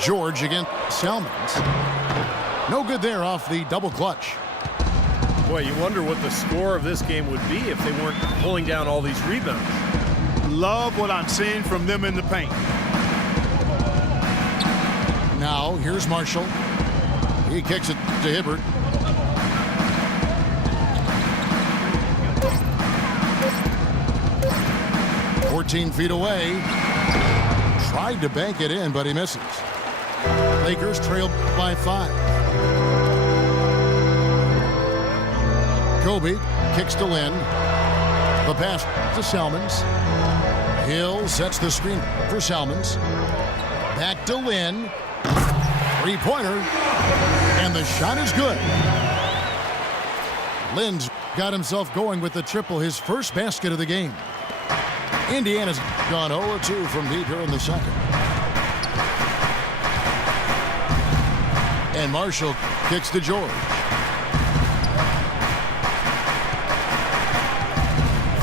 George against Salmons. No good there off the double clutch. Boy, you wonder what the score of this game would be if they weren't pulling down all these rebounds. Love what I'm seeing from them in the paint. Now, here's Marshall. He kicks it to Hibbert. "14 feet away." Tried to bank it in, but he misses. Lakers trail by 5. Kobe kicks to Lynn. The pass to Salmons. Hill sets the screen for Salmons. Back to Lynn. Three-pointer. And the shot is good. Lynn's got himself going with the triple, his first basket of the game. Indiana's gone 0-2 from deep here in the second. And Marshall kicks to George.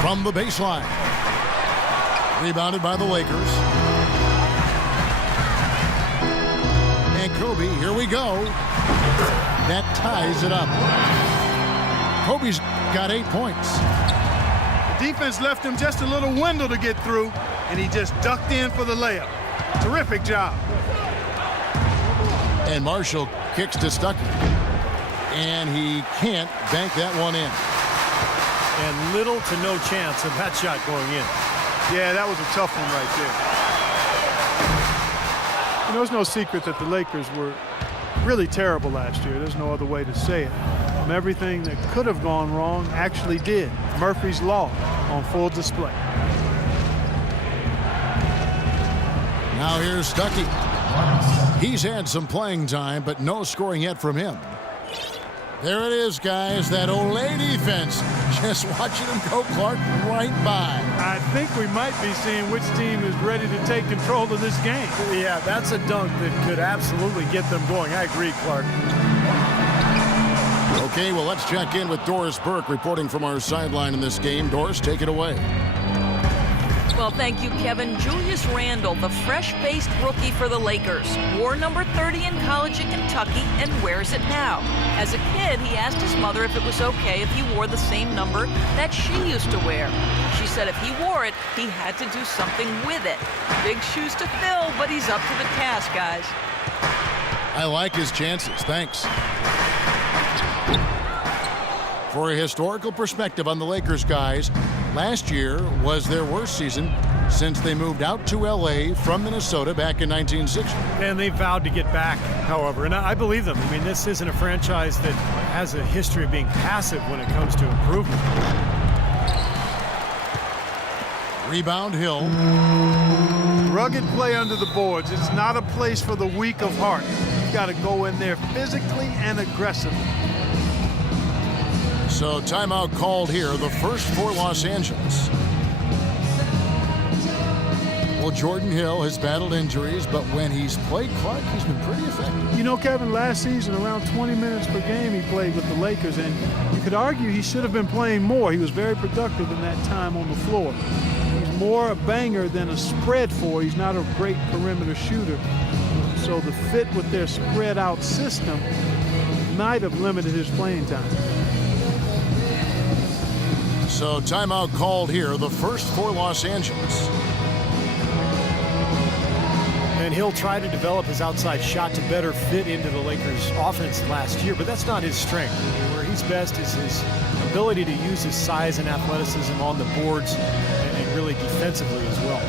From the baseline. Rebounded by the Lakers. And Kobe, here we go. That ties it up. Kobe's got 8 points. Defense left him just a little window to get through, and he just ducked in for the layup. Terrific job. And Marshall kicks to Stuckey. And he can't bank that one in. And little to no chance of that shot going in. Yeah, that was a tough one right there. You know, it's no secret that the Lakers were really terrible last year. There's no other way to say it. Everything that could have gone wrong actually did. Murphy's Law on full display. Now here's Stuckey. He's had some playing time, but no scoring yet from him. There it is, guys. That Olay defense. Just watching him go, Clark, right by. I think we might be seeing which team is ready to take control of this game. Yeah, that's a dunk that could absolutely get them going. I agree, Clark. Okay, well, let's check in with Doris Burke reporting from our sideline in this game. Doris, take it away. Well, thank you, Kevin. Julius Randle, the fresh-faced rookie for the Lakers, wore number 30 in college at Kentucky and wears it now. As a kid, he asked his mother if it was okay if he wore the same number that she used to wear. She said if he wore it, he had to do something with it. Big shoes to fill, but he's up to the task, guys. I like his chances. Thanks. For a historical perspective on the Lakers, guys, last year was their worst season since they moved out to L.A. from Minnesota back in 1960. And they vowed to get back, however, and I believe them. I mean, this isn't a franchise that has a history of being passive when it comes to improvement. Rebound, Hill. Rugged play under the boards. It's not a place for the weak of heart. You've got to go in there physically and aggressively. So timeout called here, the first for Los Angeles. Well, Jordan Hill has battled injuries, but when he's played, Clark, he's been pretty effective. You know, Kevin, last season, around 20 minutes per game he played with the Lakers, and you could argue he should have been playing more. He was very productive in that time on the floor. He's more a banger than a spread four. He's not a great perimeter shooter. So the fit with their spread-out system might have limited his playing time. So timeout called here, the first for Los Angeles. And he'll try to develop his outside shot to better fit into the Lakers' offense last year, but that's not his strength. Where he's best is his ability to use his size and athleticism on the boards and really defensively as well.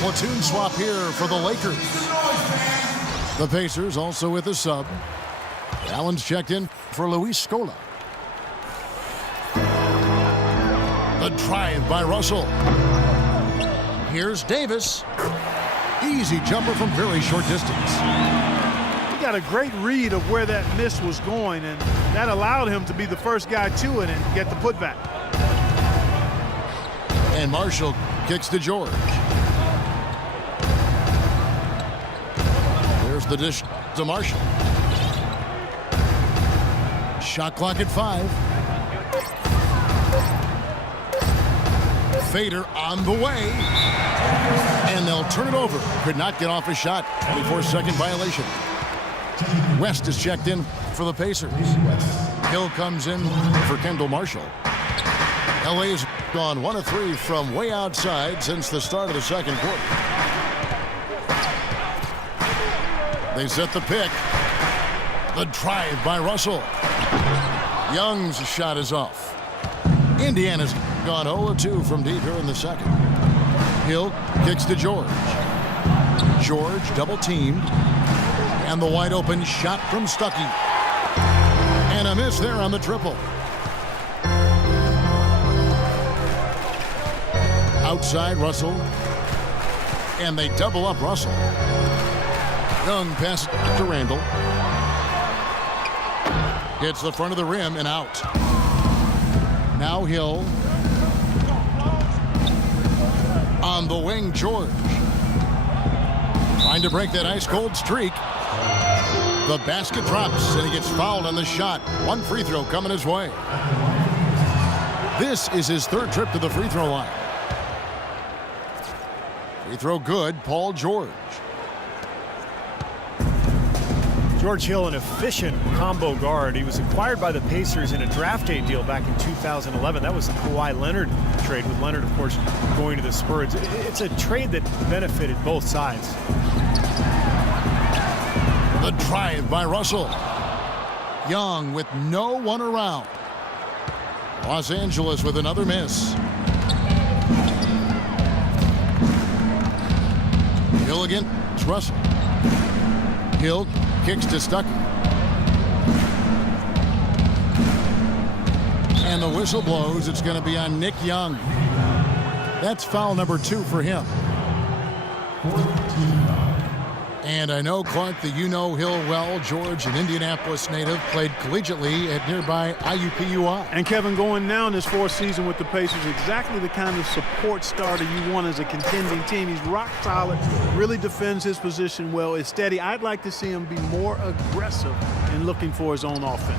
Platoon swap here for the Lakers. The Pacers also with a sub. Allen's checked in for Luis Scola. The drive by Russell. Here's Davis. Easy jumper from very short distance. He got a great read of where that miss was going, and that allowed him to be the first guy to it and get the putback. And Marshall kicks to George. The dish to Marshall. Shot clock at 5. Fader on the way. And they'll turn it over. Could not get off a shot. 24-second violation. West is checked in for the Pacers. Hill comes in for Kendall Marshall. LA's gone 1 of 3 from way outside since the start of the second quarter. They set the pick. The drive by Russell. Young's shot is off. Indiana's gone 0-2 from deep here in the second. Hill kicks to George. George double teamed. And the wide open shot from Stuckey. And a miss there on the triple. Outside Russell. And they double up Russell. Young pass to Randall. Hits the front of the rim and out. Now Hill. On the wing, George. Trying to break that ice-cold streak. The basket drops, and he gets fouled on the shot. One free throw coming his way. This is his 3rd trip to the free throw line. Free throw good, Paul George. George Hill, an efficient combo guard. He was acquired by the Pacers in a draft day deal back in 2011. That was the Kawhi Leonard trade, with Leonard, of course, going to the Spurs. It's a trade that benefited both sides. The drive by Russell. Young with no one around. Los Angeles with another miss. Hill against Russell. Hill kicks to Stuckey. And the whistle blows. It's going to be on Nick Young. That's foul number 2 for him. And I know, Clark, that you know Hill well. George, an Indianapolis native, played collegiately at nearby IUPUI. And Kevin, going now in his 4th season with the Pacers, exactly the kind of support starter you want as a contending team. He's rock solid, really defends his position well, is steady. I'd like to see him be more aggressive in looking for his own offense.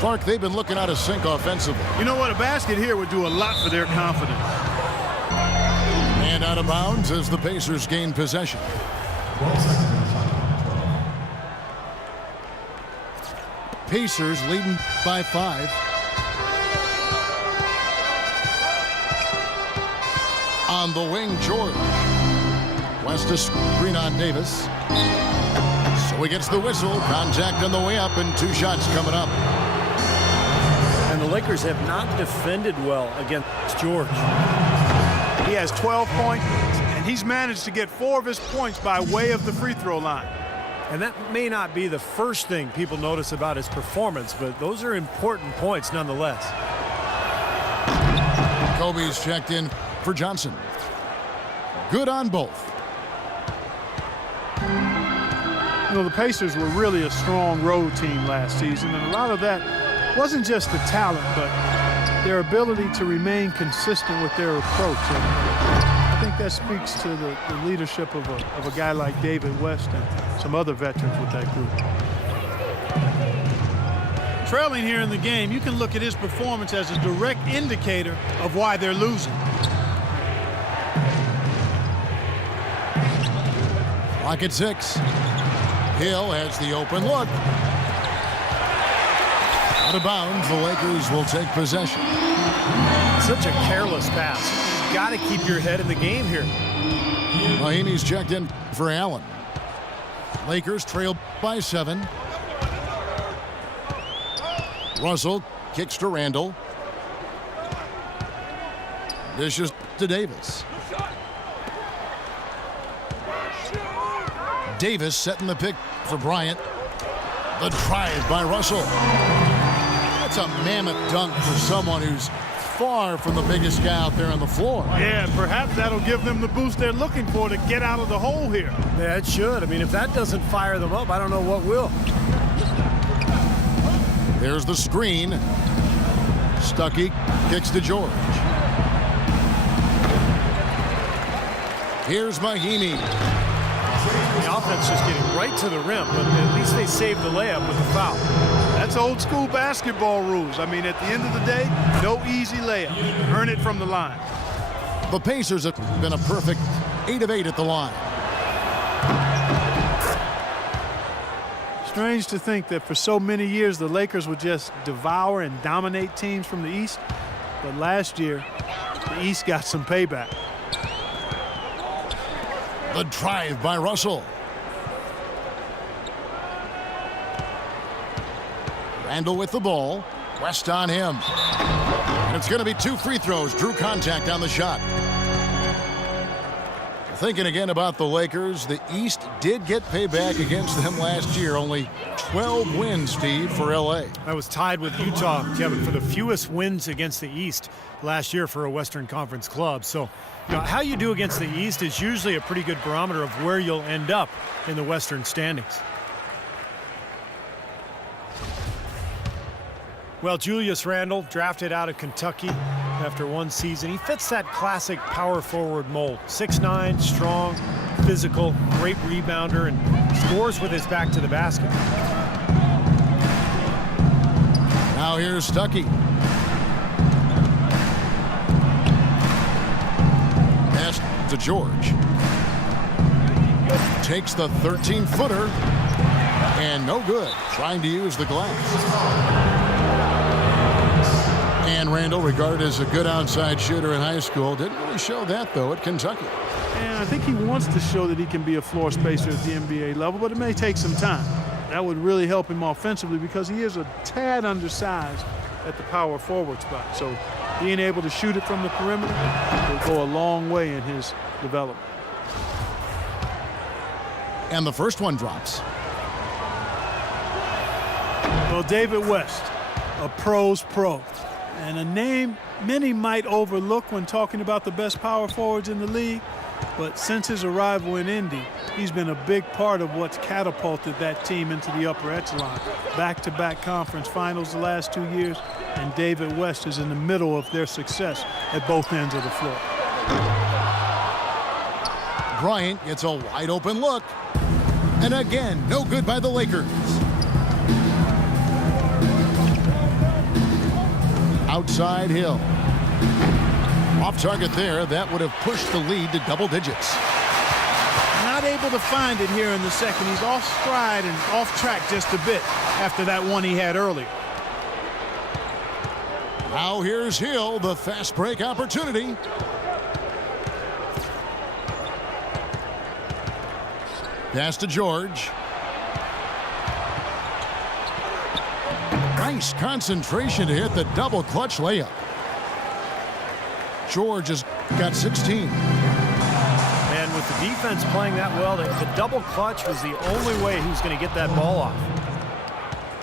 Clark, they've been looking out of sync offensively. You know what? A basket here would do a lot for their confidence. And out of bounds as the Pacers gain possession. Pacers leading by 5. On the wing, George. West to screen on Davis. So he gets the whistle. Contact on the way up, and 2 shots coming up. And the Lakers have not defended well against George. He has 12 points, and he's managed to get 4 of his points by way of the free throw line. And that may not be the first thing people notice about his performance, but those are important points nonetheless. Kobe's checked in for Johnson. Good on both. You know, the Pacers were really a strong road team last season, and a lot of that wasn't just the talent, but their ability to remain consistent with their approach. And I think that speaks to the leadership of a guy like David West and some other veterans with that group. Trailing here in the game, you can look at his performance as a direct indicator of why they're losing. Clock at 6. Hill has the open look. Out of bounds, the Lakers will take possession. Such a careless pass. You've got to keep your head in the game here. Mahinmi's checked in for Allen. Lakers trail by 7. Russell kicks to Randall. Dishes to Davis. Davis setting the pick for Bryant. The drive by Russell. That's a mammoth dunk for someone who's far from the biggest guy out there on the floor. Yeah, perhaps that'll give them the boost they're looking for to get out of the hole here. Yeah, it should. I mean, if that doesn't fire them up, I don't know what will. There's the screen. Stuckey kicks to George. Here's Mahinmi. the offense just getting right to the rim, but at least they saved the layup with the foul. That's old school basketball rules. I mean, at the end of the day, no easy layup. Earn it from the line. The Pacers have been a perfect 8 of 8 at the line. Strange to think that for so many years the Lakers would just devour and dominate teams from the East. But last year, the East got some payback. The drive by Russell. Randall with the ball. West on him. And it's going to be 2 free throws. Drew contact on the shot. Thinking again about the Lakers, the East did get payback against them last year. Only 12 wins, Steve, for L.A. I was tied with Utah, Kevin, for the fewest wins against the East last year for a Western Conference club. So, how you do against the East is usually a pretty good barometer of where you'll end up in the Western standings. Well, Julius Randle, drafted out of Kentucky after one season. He fits that classic power forward mold. 6'9", strong, physical, great rebounder, and scores with his back to the basket. Now here's Stuckey. Pass to George. Takes the 13-footer. And no good. Trying to use the glass. And Randall, regarded as a good outside shooter in high school, didn't really show that, though, at Kentucky. And I think he wants to show that he can be a floor spacer at the NBA level, but it may take some time. That would really help him offensively because he is a tad undersized at the power forward spot. So being able to shoot it from the perimeter will go a long way in his development. And the first one drops. Well, David West, a pro's pro. And a name many might overlook when talking about the best power forwards in the league. But since his arrival in Indy, he's been a big part of what's catapulted that team into the upper echelon. Back-to-back conference finals the last 2 years, and David West is in the middle of their success at both ends of the floor. Bryant gets a wide-open look. And again, no good by the Lakers. Outside Hill. Off target there. That would have pushed the lead to double digits. Not able to find it here in the second. He's off stride and off track just a bit after that one he had earlier. Now here's Hill, the fast break opportunity. Pass to George. Nice concentration to hit the double clutch layup. George has got 16. And with the defense playing that well, the double clutch was the only way he was going to get that ball off.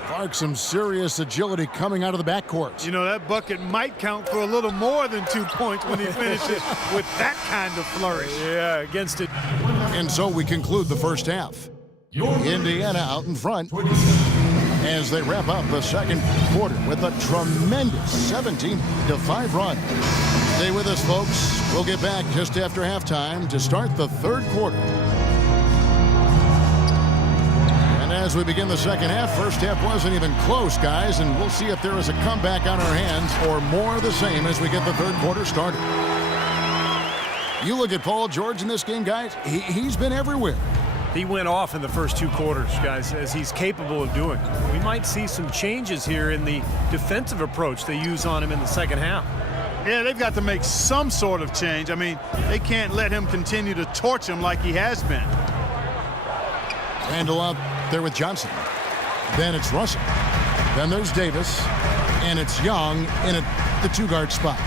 Clark, some serious agility coming out of the backcourt. You know, that bucket might count for a little more than 2 points when he finishes with that kind of flourish. Yeah, against it. And so we conclude the first half. Indiana out in front as they wrap up the second quarter with a tremendous 17-5 run. Stay with us, folks. We'll get back just after halftime to start the third quarter. And as we begin the second half, first half wasn't even close, guys, and we'll see if there is a comeback on our hands or more of the same as we get the third quarter started. You look at Paul George in this game, guys, he's been everywhere. He went off in the first 2 quarters, guys, as he's capable of doing. We might see some changes here in the defensive approach they use on him in the second half. Yeah, they've got to make some sort of change. I mean, they can't let him continue to torch him like he has been. Randall out there with Johnson. Then it's Russell. Then there's Davis. And it's Young in the 2-guard spot.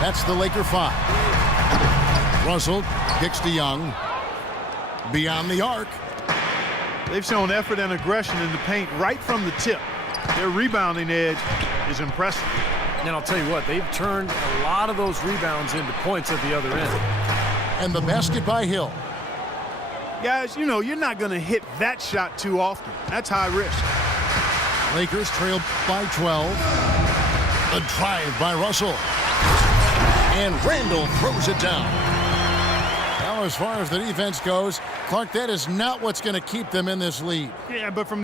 That's the Laker 5. Russell kicks to Young. Beyond the arc. They've shown effort and aggression in the paint right from the tip. Their rebounding edge is impressive. And I'll tell you what, they've turned a lot of those rebounds into points at the other end. And the basket by Hill. Guys, you know, you're not going to hit that shot too often. That's high risk. Lakers trail by 12. The drive by Russell. And Randall throws it down. That Now, as far as the defense goes, Clark, that is not what's going to keep them in this lead. Yeah, but from